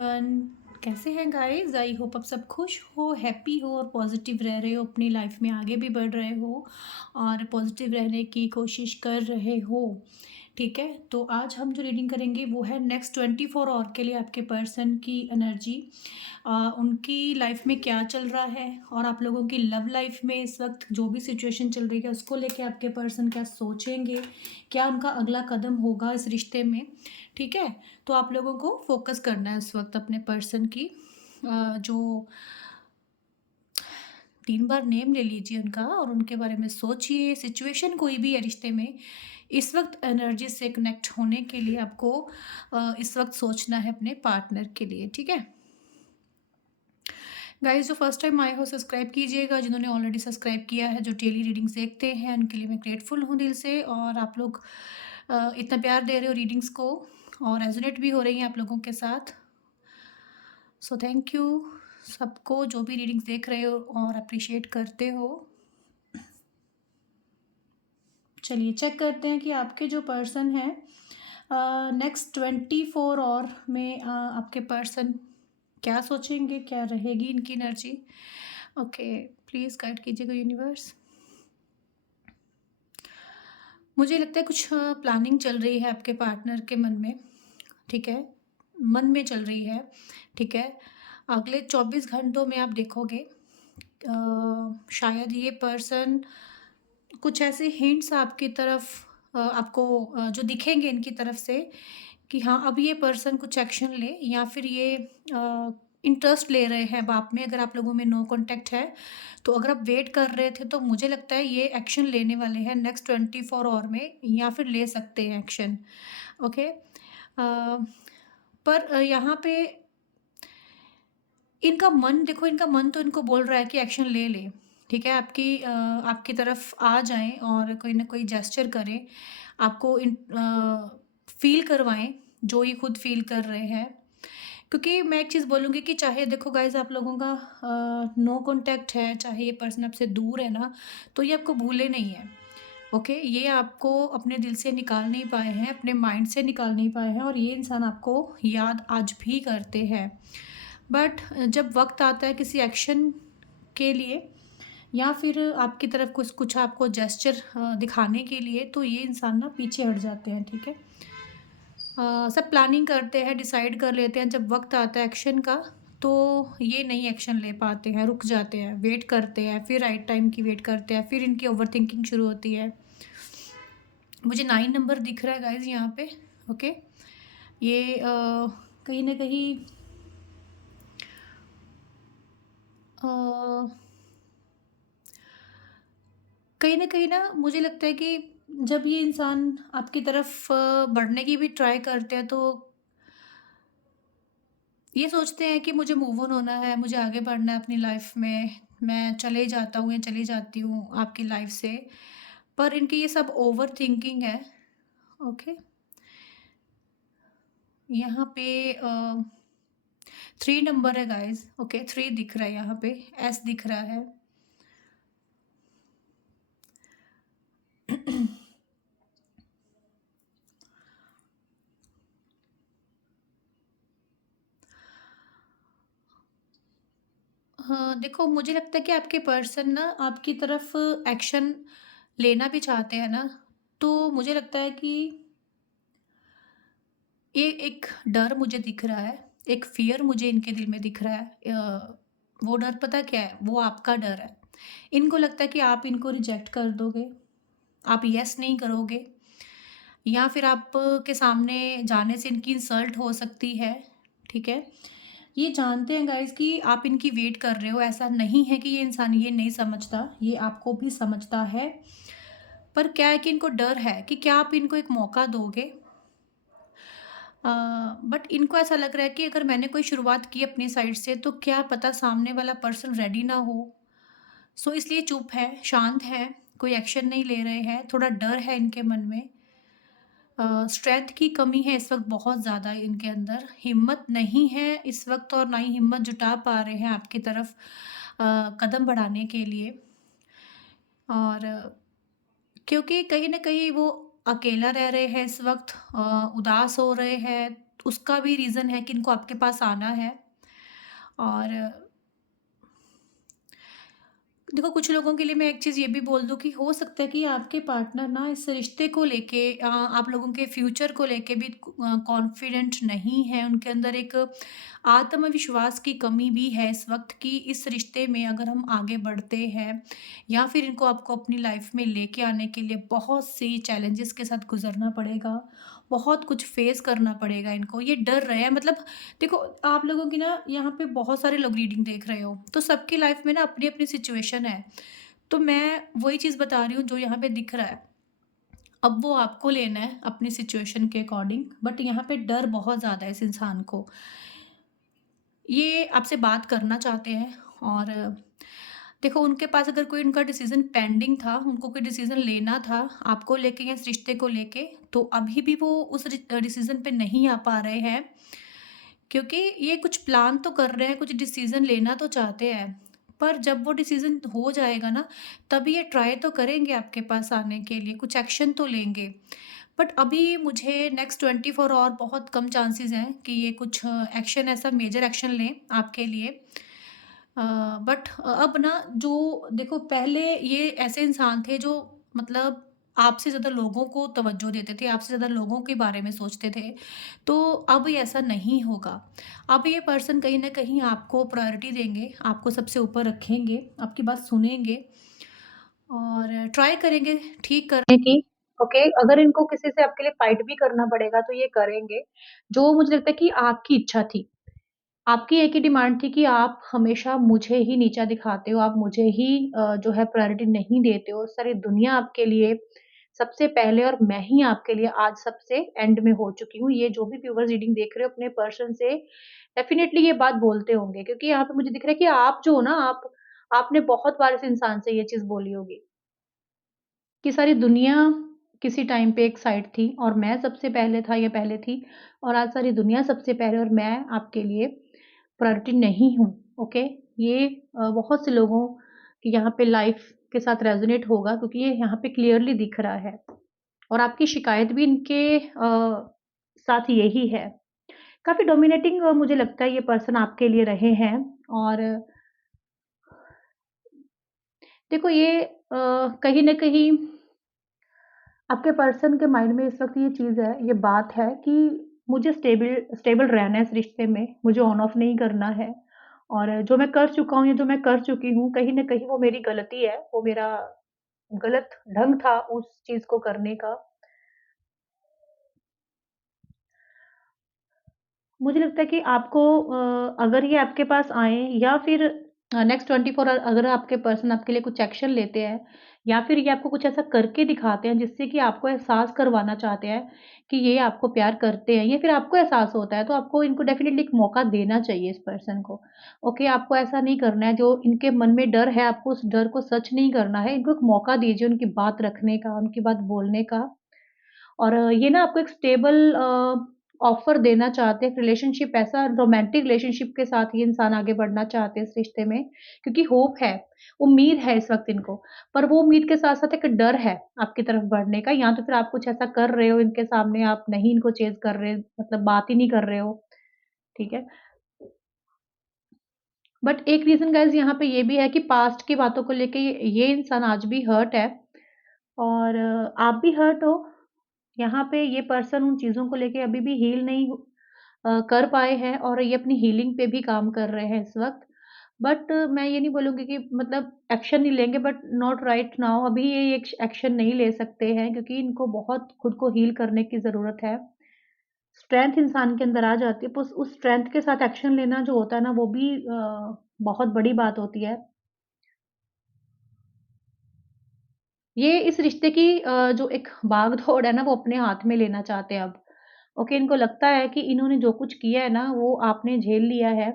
कैसे हैं guys? I hope आप सब खुश हो, हैप्पी हो और पॉजिटिव रह रहे हो, अपनी लाइफ में आगे भी बढ़ रहे हो और पॉजिटिव रहने की कोशिश कर रहे हो। ठीक है, तो आज हम जो रीडिंग करेंगे वो है नेक्स्ट 24 आवर के लिए आपके पर्सन की एनर्जी। उनकी लाइफ में क्या चल रहा है और आप लोगों की लव लाइफ में इस वक्त जो भी सिचुएशन चल रही है उसको लेके आपके पर्सन क्या सोचेंगे, क्या उनका अगला कदम होगा इस रिश्ते में। ठीक है, तो आप लोगों को फोकस करना है इस वक्त अपने पर्सन की। जो 3 बार नेम ले लीजिए उनका और उनके बारे में सोचिए। सिचुएशन कोई भी है रिश्ते में, इस वक्त एनर्जी से कनेक्ट होने के लिए आपको इस वक्त सोचना है अपने पार्टनर के लिए। ठीक है गाइस, जो फर्स्ट टाइम आए हो सब्सक्राइब कीजिएगा, जिन्होंने ऑलरेडी सब्सक्राइब किया है, जो डेली रीडिंग्स देखते हैं उनके लिए मैं ग्रेटफुल हूँ दिल से। और आप लोग इतना प्यार दे रहे हो रीडिंग्स को और रेजोनेट भी हो रही हैं आप लोगों के साथ। सो थैंक यू सबको जो भी रीडिंग्स देख रहे हो और अप्रिशिएट करते हो। चलिए चेक करते हैं कि आपके जो पर्सन है नेक्स्ट 24 आवर में आपके पर्सन क्या सोचेंगे, क्या रहेगी इनकी एनर्जी। ओके, प्लीज़ गाइड कीजिएगा यूनिवर्स। मुझे लगता है कुछ प्लानिंग चल रही है आपके पार्टनर के मन में। ठीक है, मन में चल रही है। ठीक है, अगले 24 घंटों में आप देखोगे शायद ये पर्सन कुछ ऐसे हिंट्स आपकी तरफ आपको जो दिखेंगे इनकी तरफ से कि हाँ अब ये पर्सन कुछ एक्शन ले, या फिर ये इंटरेस्ट ले रहे हैं बात में। अगर आप लोगों में नो कांटेक्ट है तो अगर आप वेट कर रहे थे तो मुझे लगता है ये एक्शन लेने वाले हैं नेक्स्ट 24 आवर में, या फिर ले सकते हैं एक्शन। ओके, पर यहाँ पे इनका मन देखो, इनका मन तो इनको बोल रहा है कि एक्शन ले ले। ठीक है, आपकी तरफ आ जाएँ और कोई ना कोई जेस्चर करें, आपको फ़ील करवाएँ जो ये खुद फ़ील कर रहे हैं। क्योंकि मैं एक चीज़ बोलूँगी कि चाहे देखो गाइज़ आप लोगों का नो कॉन्टैक्ट है, चाहे ये पर्सन आपसे दूर है ना, तो ये आपको भूले नहीं हैं। ओके, ये आपको अपने दिल से निकाल नहीं पाए हैं, अपने माइंड से निकाल नहीं पाए हैं और ये इंसान आपको याद आज भी करते हैं। बट जब वक़्त आता है किसी एक्शन के लिए या फिर आपकी तरफ कुछ कुछ आपको जेस्चर दिखाने के लिए, तो ये इंसान ना पीछे हट जाते हैं। ठीक है, सब प्लानिंग करते हैं, डिसाइड कर लेते हैं, जब वक़्त आता है एक्शन का तो ये नहीं एक्शन ले पाते हैं, रुक जाते हैं, वेट करते हैं, फिर राइट टाइम की वेट करते हैं, फिर इनकी ओवरथिंकिंग शुरू होती है। मुझे 9 नंबर दिख रहा है गाइज़ यहाँ पे। ओके, ये कहीं न कहीं अ, कहीं न कहीं ना मुझे लगता है कि जब ये इंसान आपकी तरफ बढ़ने की भी ट्राई करते हैं तो ये सोचते हैं कि मुझे मूव ऑन होना है, मुझे आगे बढ़ना है अपनी लाइफ में, मैं चले जाता हूँ या चली जाती हूँ आपकी लाइफ से। पर इनकी ये सब ओवरथिंकिंग है। ओके, यहाँ पे 3 नंबर है गाइज़। ओके, 3 दिख रहा है यहाँ पे, एस दिख रहा है। हाँ, देखो मुझे लगता है कि आपके पर्सन ना आपकी तरफ एक्शन लेना भी चाहते हैं ना, तो मुझे लगता है कि ये एक डर मुझे दिख रहा है, एक फ़ियर मुझे इनके दिल में दिख रहा है। वो डर पता क्या है? वो आपका डर है। इनको लगता है कि आप इनको रिजेक्ट कर दोगे, आप येस नहीं करोगे, या फिर आप के सामने जाने से इनकी इंसल्ट हो सकती है। ठीक है? ये जानते हैं गाइज़ कि आप इनकी वेट कर रहे हो, ऐसा नहीं है कि ये इंसान ये नहीं समझता, ये आपको भी समझता है। पर क्या है कि इनको डर है कि क्या आप इनको एक मौका दोगे? बट इनको ऐसा लग रहा है कि अगर मैंने कोई शुरुआत की अपनी साइड से तो क्या पता सामने वाला पर्सन रेडी ना हो। सो इसलिए चुप है, शांत है, कोई एक्शन नहीं ले रहे हैं, थोड़ा डर है इनके मन में। स्ट्रेंथ की कमी है इस वक़्त बहुत ज़्यादा इनके अंदर, हिम्मत नहीं है इस वक़्त और ना ही हिम्मत जुटा पा रहे हैं आपकी तरफ कदम बढ़ाने के लिए। और क्योंकि कहीं न कहीं वो अकेला रह रहे हैं इस वक़्त, उदास हो रहे हैं, उसका भी रीज़न है कि इनको आपके पास आना है। और देखो, कुछ लोगों के लिए मैं एक चीज़ ये भी बोल दूँ कि हो सकता है कि आपके पार्टनर ना इस रिश्ते को लेके आप लोगों के फ्यूचर को लेके भी कॉन्फिडेंट नहीं है। उनके अंदर एक आत्मविश्वास की कमी भी है इस वक़्त कि इस रिश्ते में अगर हम आगे बढ़ते हैं या फिर इनको आपको अपनी लाइफ़ में लेके आने के लिए बहुत सी चैलेंजेस के साथ गुज़रना पड़ेगा। बहुत कुछ फ़ेस करना पड़ेगा इनको। ये डर रहे हैं, मतलब देखो, आप लोगों की ना यहाँ पे बहुत सारे लोग रीडिंग देख रहे हो, तो सबकी लाइफ में ना अपनी-अपनी सिचुएशन है। तो मैं वही चीज़ बता रही हूँ जो यहाँ पे दिख रहा है। अब वो आपको लेना है अपनी सिचुएशन के अकॉर्डिंग, बट यहाँ पे डर बहुत ज़्यादा है इस इंसान को। ये आपसे बात करना चाहते हैं और देखो, उनके पास अगर कोई उनका डिसीज़न पेंडिंग था, उनको कोई डिसीज़न लेना था आपको लेके या इस रिश्ते को लेके, तो अभी भी वो उस डिसीज़न पे नहीं आ पा रहे हैं। क्योंकि ये कुछ प्लान तो कर रहे हैं, कुछ डिसीज़न लेना तो चाहते हैं, पर जब वो डिसीज़न हो जाएगा ना, तभी ये ट्राई तो करेंगे आपके पास आने के लिए, कुछ एक्शन तो लेंगे। बट अभी मुझे नेक्स्ट 24 और बहुत कम चांसेस हैं कि ये कुछ एक्शन, ऐसा मेजर एक्शन लें आपके लिए। बट अब ना, जो देखो, पहले ये ऐसे इंसान थे जो मतलब आपसे ज़्यादा लोगों को तवज्जो देते थे, आपसे ज़्यादा लोगों के बारे में सोचते थे। तो अब ये ऐसा नहीं होगा। अब ये पर्सन कहीं न कहीं आपको प्रायोरिटी देंगे, आपको सबसे ऊपर रखेंगे, आपकी बात सुनेंगे और ट्राई करेंगे ठीक करने की। ओके, अगर इनको किसी से आपके लिए फाइट भी करना पड़ेगा तो ये करेंगे। जो मुझे लगता है कि आपकी इच्छा थी। आपकी एक ही डिमांड थी कि आप हमेशा मुझे ही नीचा दिखाते हो, आप मुझे ही जो है प्रायोरिटी नहीं देते हो। सारी दुनिया आपके लिए सबसे पहले और मैं ही आपके लिए आज सबसे एंड में हो चुकी हूँ। ये जो भी व्यूअर्स रीडिंग देख रहे हो अपने पर्सन से डेफ़िनिटली ये बात बोलते होंगे, क्योंकि यहाँ पे मुझे दिख रहा है कि आप जो हो ना, आपने बहुत बार इस इंसान से ये चीज़ बोली होगी कि सारी दुनिया किसी टाइम पे एक साइड थी और मैं सबसे पहले था या पहले थी, और आज सारी दुनिया सबसे पहले और मैं आपके लिए प्रायोरिटी नहीं हूँ। ओके? ये बहुत से लोगों की यहाँ पे लाइफ़ के साथ रेज़ोनेट होगा, क्योंकि ये यहाँ पे क्लियरली दिख रहा है और आपकी शिकायत भी इनके साथ यही है। काफ़ी डोमिनेटिंग मुझे लगता है ये पर्सन आपके लिए रहे हैं। और देखो, ये कहीं न कहीं आपके पर्सन के माइंड में इस वक़्त ये चीज़ है, ये बात है कि मुझे स्टेबल स्टेबल रहना है इस रिश्ते में, मुझे ऑन ऑफ नहीं करना है। और जो मैं कर चुका हूँ या जो मैं कर चुकी हूँ, कहीं न कहीं वो मेरी गलती है, वो मेरा गलत ढंग था उस चीज़ को करने का। मुझे लगता है कि आपको अगर ये आपके पास आएँ या फिर नेक्स्ट 24 अगर आपके पर्सन आपके लिए कुछ एक्शन लेते हैं या फिर ये आपको कुछ ऐसा करके दिखाते हैं जिससे कि आपको एहसास करवाना चाहते हैं कि ये आपको प्यार करते हैं या फिर आपको एहसास होता है, तो आपको इनको डेफ़िनिटली एक मौका देना चाहिए इस पर्सन को। ओके, आपको ऐसा नहीं करना है, जो इनके मन में डर है आपको उस डर को सच नहीं करना है, इनको एक मौका दीजिए उनकी बात रखने का, उनकी बात बोलने का। और ये ना आपको एक स्टेबल ऑफ़र देना चाहते हैं, एक रिलेशनशिप, ऐसा रोमांटिक रिलेशनशिप के साथ ये इंसान आगे बढ़ना चाहते हैं इस रिश्ते में, क्योंकि होप है, उम्मीद है इस वक़्त इनको। पर वो उम्मीद के साथ-साथ एक डर है आपकी तरफ बढ़ने का, या तो फिर आप कुछ ऐसा कर रहे हो इनके सामने, आप नहीं इनको चेज़ कर रहे, मतलब बात ही नहीं कर रहे हो, ठीक है? बट एक रीज़न गाइज़ यहाँ पे ये भी है कि पास्ट की बातों को लेके ये इंसान आज भी हर्ट है और आप भी हर्ट हो। यहाँ पे ये पर्सन उन चीज़ों को लेके अभी भी हील नहीं कर पाए हैं और ये अपनी हीलिंग पे भी काम कर रहे हैं इस वक़्त। बट मैं ये नहीं बोलूँगी कि मतलब एक्शन नहीं लेंगे, बट नॉट राइट नाउ, अभी ये एक एक्शन नहीं ले सकते हैं क्योंकि इनको बहुत खुद को हील करने की ज़रूरत है। स्ट्रेंथ इंसान के अंदर आ जाती है, पर उस स्ट्रेंथ के साथ एक्शन लेना जो होता है ना, वो भी बहुत बड़ी बात होती है। ये इस रिश्ते की जो एक भाग-दौड़ है ना, वो अपने हाथ में लेना चाहते हैं अब। ओके, इनको लगता है कि इन्होंने जो कुछ किया है ना, वो आपने झेल लिया है।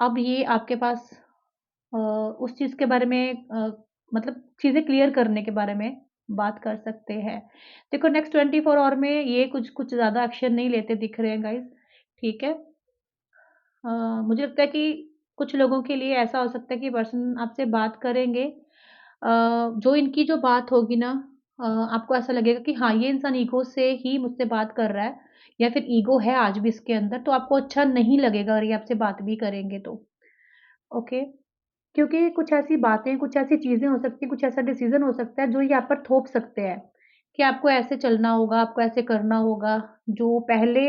अब ये आपके पास उस चीज़ के बारे में मतलब चीज़ें क्लियर करने के बारे में बात कर सकते हैं। देखो, नेक्स्ट 24 आवर में ये कुछ कुछ ज़्यादा एक्शन नहीं लेते दिख रहे हैं गाइज़, ठीक है? अ, मुझे लगता है कि कुछ लोगों के लिए ऐसा हो सकता है कि पर्सन आपसे बात करेंगे, जो इनकी जो बात होगी ना, आपको ऐसा लगेगा कि हाँ, ये इंसान ईगो से ही मुझसे बात कर रहा है या फिर ईगो है आज भी इसके अंदर, तो आपको अच्छा नहीं लगेगा अगर ये आपसे बात भी करेंगे तो। ओके? क्योंकि कुछ ऐसी बातें, कुछ ऐसी चीज़ें हो सकती हैं, कुछ ऐसा डिसीज़न हो सकता है जो ये आप पर थोप सकते हैं, कि आपको ऐसे चलना होगा, आपको ऐसे करना होगा। जो पहले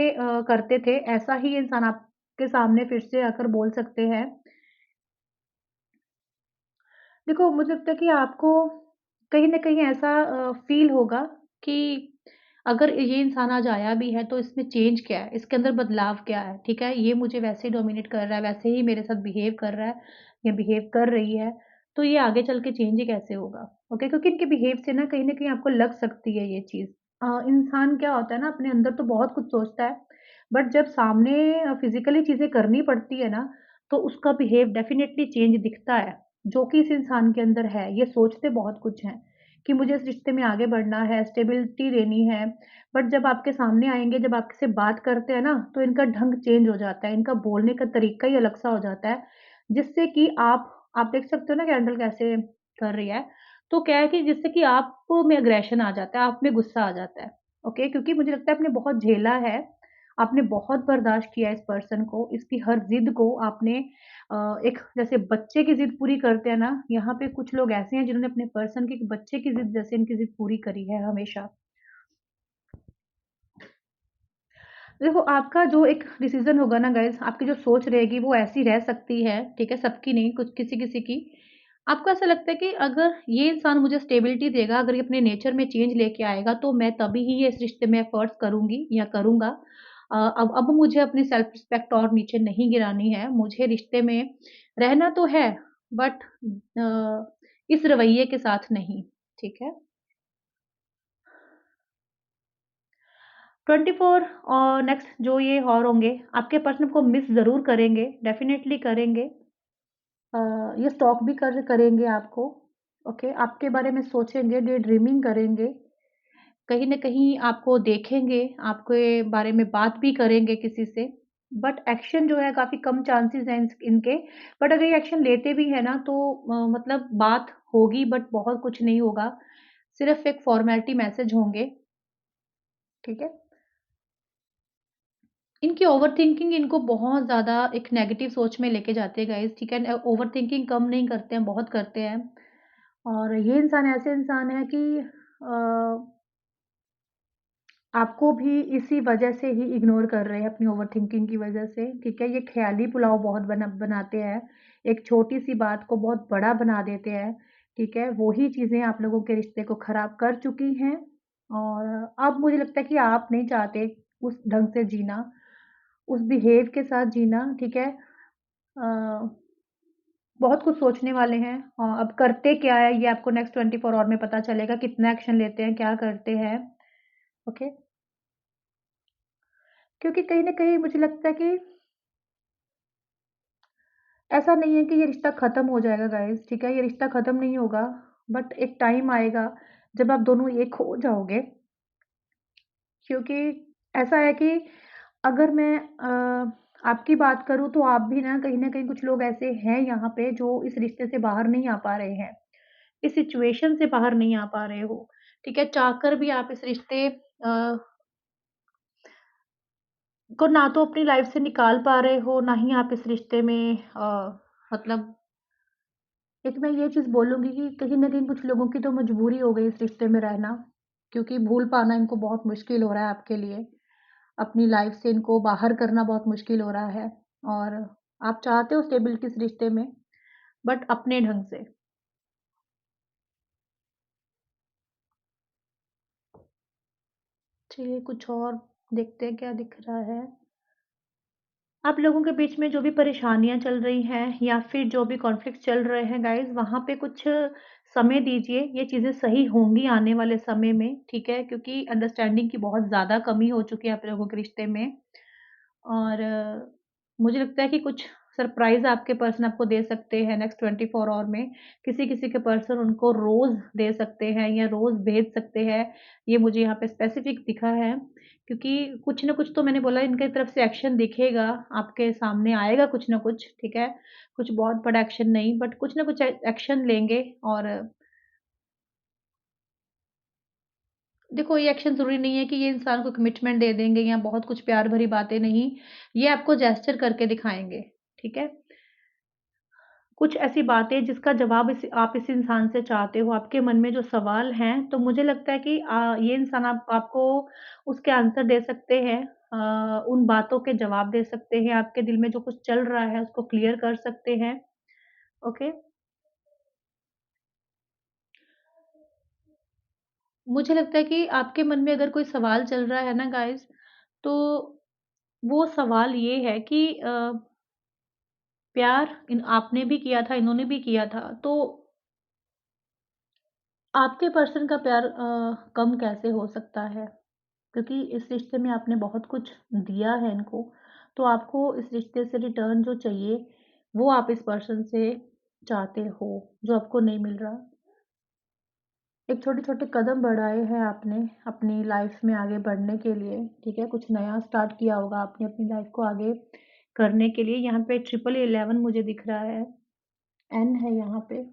करते थे, ऐसा ही इंसान आपके सामने फिर से आकर बोल सकते हैं। देखो, मुझे लगता है कि आपको कहीं न कहीं ऐसा फ़ील होगा कि अगर ये इंसान आज आया भी है, तो इसमें चेंज क्या है? इसके अंदर बदलाव क्या है? ठीक है? ये मुझे वैसे ही डोमिनेट कर रहा है, वैसे ही मेरे साथ बिहेव कर रहा है या बिहेव कर रही है, तो ये आगे चल के चेंज ही कैसे होगा? ओके? क्योंकि इनके बिहेव से ना कहीं न कहीं आपको लग सकती है ये चीज़। इंसान क्या होता है ना, अपने अंदर तो बहुत कुछ सोचता है, बट जब सामने फिज़िकली चीज़ें करनी पड़ती है ना, तो उसका बिहेव डेफ़िनेटली चेंज दिखता है। जो कि इस इंसान के अंदर है। ये सोचते बहुत कुछ हैं कि मुझे इस रिश्ते में आगे बढ़ना है, स्टेबिलिटी लेनी है। बट जब आपके सामने आएँगे, जब आपसे बात करते हैं ना, तो इनका ढंग चेंज हो जाता है, इनका बोलने का तरीका ही अलग-सा हो जाता है, जिससे कि आप देख सकते हो ना कैंडल कैसे कर रही है। तो क्या है कि जिससे कि आप में एग्रेशन आ जाता है, आप में गुस्सा आ जाता है, ओके? क्योंकि मुझे लगता है आपने बहुत झेला है, आपने बहुत बर्दाश्त किया है इस पर्सन को, इसकी हर ज़िद को आपने एक जैसे बच्चे की ज़िद पूरी करते हैं ना, यहाँ पे कुछ लोग ऐसे हैं जिन्होंने अपने पर्सन की एक बच्चे की ज़िद जैसे इनकी ज़िद पूरी करी है हमेशा। देखो आपका जो एक डिसीज़न होगा ना गाइज़, आपकी जो सोच रहेगी वो ऐसी रह सकती है, ठीक है? सबकी नहीं, कुछ किसी-किसी की। आपको ऐसा लगता है कि अगर ये इंसान मुझे स्टेबिलिटी देगा, अगर ये अपने नेचर में चेंज लेके आएगा, तो मैं तभी ही ये इस रिश्ते में एफर्ट्स करूँगी या करूँगा। अब मुझे अपनी सेल्फ रिस्पेक्ट और नीचे नहीं गिरानी है, मुझे रिश्ते में रहना तो है, बट इस रवैये के साथ नहीं, ठीक है? 24 और नेक्स्ट जो ये और होंगे, आपके पर्सन को मिस ज़रूर करेंगे, डेफ़िनेटली करेंगे। अ, ये स्टॉक भी करेंगे आपको, ओके? आपके बारे में सोचेंगे, डे ड्रीमिंग करेंगे, कहीं न कहीं आपको देखेंगे, आपके बारे में बात भी करेंगे किसी से, बट एक्शन जो है काफ़ी कम चांसेज़ हैं इनके, बट अगर ये एक्शन लेते भी हैं ना तो मतलब बात होगी बट बहुत कुछ नहीं होगा, सिर्फ़ एक फ़ॉर्मेलिटी मैसेज होंगे, ठीक है? इनकी ओवरथिंकिंग इनको बहुत ज़्यादा एक नेगेटिव सोच में लेके जाती है गाइज़, ठीक है? ओवरथिंकिंग कम नहीं करते हैं, बहुत करते हैं और ये इंसान ऐसे इंसान है कि आपको भी इसी वजह से ही इग्नोर कर रहे हैं अपनी ओवरथिंकिंग की वजह से, ठीक है? ये ख़्याली पुलाव बहुत बनाते हैं, एक छोटी-सी बात को बहुत बड़ा बना देते हैं, ठीक है? वो ही चीज़ें आप लोगों के रिश्ते को ख़राब कर चुकी हैं और अब मुझे लगता है कि आप नहीं चाहते उस ढंग से जीना, उस बिहेव के साथ जीना, ठीक है? अ, बहुत कुछ सोचने वाले हैं अब करते क्या है ये आपको नेक्स्ट 24 आवर में पता चलेगा, कितना एक्शन लेते हैं, क्या करते हैं, ओके? क्योंकि कहीं न कहीं मुझे लगता है कि ऐसा नहीं है कि ये रिश्ता ख़त्म हो जाएगा गाइज़, ठीक है? ये रिश्ता ख़त्म नहीं होगा, बट एक टाइम आएगा जब आप दोनों एक हो जाओगे, क्योंकि ऐसा है कि अगर मैं आपकी बात करूँ तो आप भी ना कहीं न कहीं कुछ लोग ऐसे हैं यहाँ पे जो इस रिश्ते से बाहर नहीं आ पा रहे हैं, इस सिचुएशन से बाहर नहीं आ पा रहे हो, ठीक है? चाहकर भी आप इस रिश्ते को ना तो अपनी लाइफ़ से निकाल पा रहे हो, ना ही आप इस रिश्ते में मतलब एक मैं ये चीज़ बोलूँगी कि कहीं न कहीं कुछ लोगों की तो मजबूरी हो गई इस रिश्ते में रहना, क्योंकि भूल पाना इनको बहुत मुश्किल हो रहा है आपके लिए। अपनी लाइफ़ से इनको बाहर करना बहुत मुश्किल हो रहा है और आप चाहते हो स्टेबिलिटी इस रिश्ते में, बट अपने ढंग से। चलिए कुछ और देखते हैं क्या दिख रहा है। आप लोगों के बीच में जो भी परेशानियाँ चल रही हैं या फिर जो भी कॉन्फ्लिक्ट चल रहे हैं गाइज़, वहाँ पे कुछ समय दीजिए, ये चीज़ें सही होंगी आने वाले समय में, ठीक है? क्योंकि अंडरस्टैंडिंग की बहुत ज़्यादा कमी हो चुकी है आप लोगों के रिश्ते में। और मुझे लगता है कि कुछ सरप्राइज़ आपके पर्सन आपको दे सकते हैं नेक्स्ट 24 आवर में। किसी-किसी के पर्सन उनको रोज़ दे सकते हैं या रोज़ भेज सकते हैं। ये मुझे यहाँ पे स्पेसिफ़िक दिखा है क्योंकि कुछ न कुछ तो मैंने बोला इनकी तरफ से एक्शन दिखेगा, आपके सामने आएगा कुछ न कुछ, ठीक है? कुछ बहुत बड़ा एक्शन नहीं बट कुछ न कुछ एक्शन लेंगे और देखो, ये एक्शन ज़रूरी नहीं है कि ये इंसान को कमिटमेंट दे देंगे या बहुत कुछ प्यार भरी बातें नहीं, ये आपको जेस्चर करके दिखाएँगे, ठीक है? कुछ ऐसी बातें जिसका जवाब आप इस इंसान से चाहते हो, आपके मन में जो सवाल हैं, तो मुझे लगता है कि ये इंसान आपको उसके आंसर दे सकते हैं। उन बातों के जवाब दे सकते हैं, आपके दिल में जो कुछ चल रहा है उसको क्लियर कर सकते हैं, ओके? मुझे लगता है कि आपके मन में अगर कोई सवाल चल रहा है ना गाइज़, तो वो सवाल ये है कि प्यार इन आपने भी किया था, इन्होंने भी किया था, तो आपके पर्सन का प्यार कम कैसे हो सकता है? क्योंकि इस रिश्ते में आपने बहुत कुछ दिया है इनको, तो आपको इस रिश्ते से रिटर्न जो चाहिए, वो आप इस पर्सन से चाहते हो, जो आपको नहीं मिल रहा। एक छोटे-छोटे कदम बढ़ाए हैं आपने अपनी लाइफ़ में आगे बढ़ने के लिए, ठीक है? कुछ नया स्टार्ट किया होगा आपने अपनी लाइफ़ को आगे करने के लिए। यहाँ पे 1111 मुझे दिख रहा है, एन है यहाँ पे।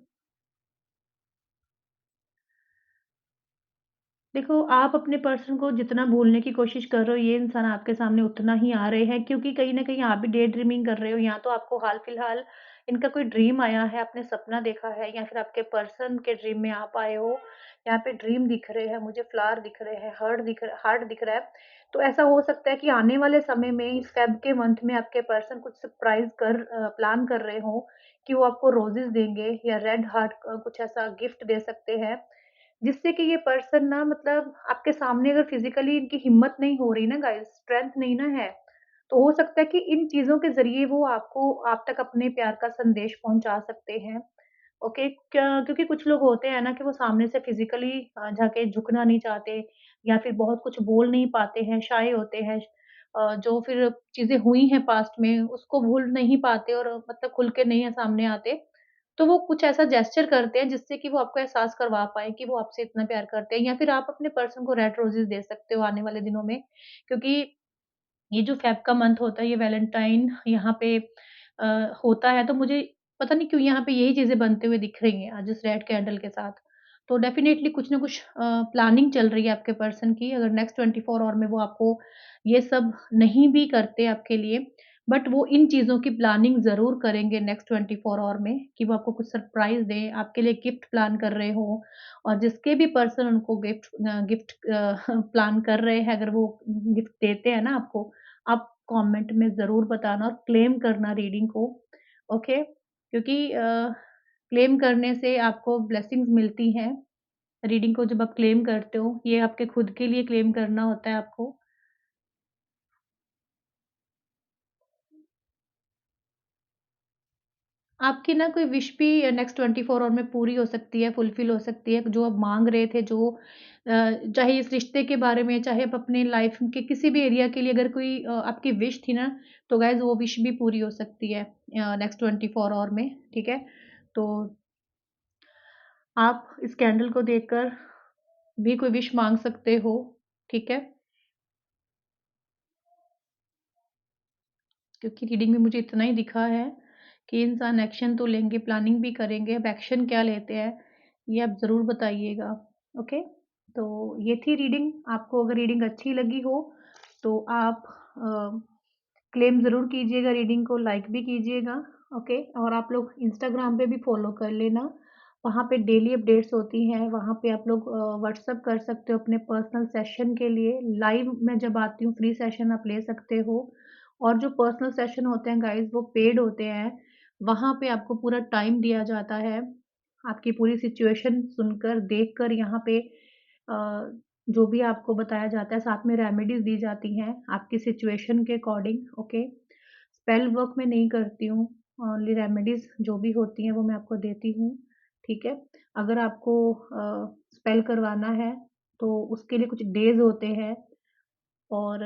देखो, आप अपने पर्सन को जितना भूलने की कोशिश कर रहे हो, ये इंसान आपके सामने उतना ही आ रहे हैं क्योंकि कहीं न कहीं आप भी डे ड्रीमिंग कर रहे हो या तो आपको हाल-फिलहाल इनका कोई ड्रीम आया है, आपने सपना देखा है या फिर आपके पर्सन के ड्रीम में आप आए हो। यहाँ पे ड्रीम दिख रहे हैं, मुझे फ्लावर दिख रहे हैं, हार्ट दिख रहा है। तो ऐसा हो सकता है कि आने वाले समय में इस फ़ेब के मंथ में आपके पर्सन कुछ सरप्राइज़ प्लान कर रहे हों कि वो आपको रोज़ेज़ देंगे या रेड हार्ट कुछ ऐसा गिफ्ट दे सकते हैं। जिससे कि ये पर्सन ना मतलब आपके सामने अगर फिज़िकली इनकी हिम्मत नहीं हो रही ना गाइज़, स्ट्रेंथ नहीं ना है, तो हो सकता है कि इन चीज़ों के ज़रिए वो आप तक अपने प्यार का संदेश पहुँचा सकते हैं। ओके, क्या क्योंकि कुछ लोग होते हैं ना कि वो सामने से फिज़िकली जाके झुकना नहीं चाहते या फिर बहुत कुछ बोल नहीं पाते हैं, शाय होते हैं। जो फिर चीज़ें हुई हैं पास्ट में उसको भूल नहीं पाते और मतलब खुल के नहीं है सामने आते। तो वो कुछ ऐसा जेस्चर करते हैं जिससे कि वो आपको एहसास करवा पाएँ कि वो आपसे इतना प्यार करते हैं या फिर आप अपने पर्सन को रेड रोज़ेज़ दे सकते हो आने वाले दिनों में। क्योंकि ये जो फ़ेब का मंथ होता है ये वैलेंटाइन यहाँ पे होता है तो मुझे पता नहीं क्यों यहाँ पे यही चीज़ें बनते हुए दिख रही हैं आज इस रेड कैंडल के साथ। तो डेफ़िनेटली कुछ न कुछ प्लानिंग चल रही है आपके पर्सन की अगर नेक्स्ट 24 आवर में वो आपको ये सब नहीं भी करते आपके लिए, बट वो इन चीज़ों की प्लानिंग ज़रूर करेंगे नेक्स्ट 24 आवर में कि वो आपको कुछ सरप्राइज़ दें, आपके लिए गिफ्ट प्लान कर रहे हों और जिसके भी पर्सन उनको प्लान कर रहे हैं अगर वो गिफ्ट देते हैं ना आपको, आप कमेंट में ज़रूर बताना और क्लेम करना रीडिंग को, ओके? क्योंकि क्लेम करने से आपको ब्लेसिंग्स मिलती हैं। रीडिंग को जब आप क्लेम करते हो, ये आपके खुद के लिए क्लेम करना होता है आपको। आपकी ना कोई विश भी नेक्स्ट 24 आवर में पूरी हो सकती है, फुलफ़िल हो सकती है, जो आप माँग रहे थे, चाहे इस रिश्ते के बारे में, चाहे आप अपने लाइफ़ के किसी भी एरिया के लिए अगर कोई आपकी विश थी ना, तो गाइज़ वो विश भी पूरी हो सकती है नेक्स्ट 24 आवर में, ठीक है? तो आप इस कैंडल को देखकर भी कोई विश माँग सकते हो, ठीक है? क्योंकि रीडिंग में मुझे इतना ही दिखा है कि इंसान एक्शन तो लेंगे, प्लानिंग भी करेंगे, अब एक्शन क्या लेते हैं, ये आप ज़रूर बताइएगा, ओके? तो ये थी रीडिंग, आपको अगर रीडिंग अच्छी लगी हो, तो आप क्लेम ज़रूर कीजिएगा रीडिंग को, लाइक भी कीजिएगा, ओके? और आप लोग इंस्टाग्राम पे भी फ़ॉलो कर लेना, वहाँ पे डेली अपडेट्स होती हैं, वहाँ पे आप लोग व्हाट्सएप कर सकते हो अपने पर्सनल सेशन के लिए, लाइव मैं जब आती हूँ, फ्री सेशन आप ले सकते हो और जो पर्सनल सेशन होते हैं गाइज़ वो पेड होते हैं, वहाँ पे आपको पूरा टाइम दिया जाता है, आपकी पूरी सिचुएशन सुनकर, देखकर यहाँ पे जो भी आपको बताया जाता है, साथ में रेमेडीज़ दी जाती हैं, आपकी सिचुएशन के अकॉर्डिंग, ओके? स्पेल वर्क मैं नहीं करती हूँ, ओनली रेमेडीज़ जो भी होती हैं वो मैं आपको देती हूँ, ठीक है? अगर आपको स्पेल करवाना है, तो उसके लिए कुछ डेज़ होते हैं और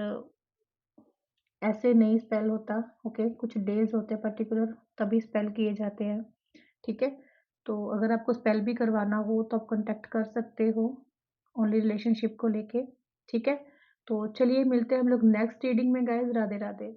ऐसे नहीं स्पेल होता, ओके? कुछ डेज़ होते हैं पर्टिकुलर तभी स्पेल किए जाते हैं, ठीक है? तो अगर आपको स्पेल भी करवाना हो तो आप कॉन्टैक्ट कर सकते हो, ओनली रिलेशनशिप को लेके, ठीक है? तो चलिए मिलते हैं हम लोग नेक्स्ट रीडिंग में गाइज़, राधे-राधे।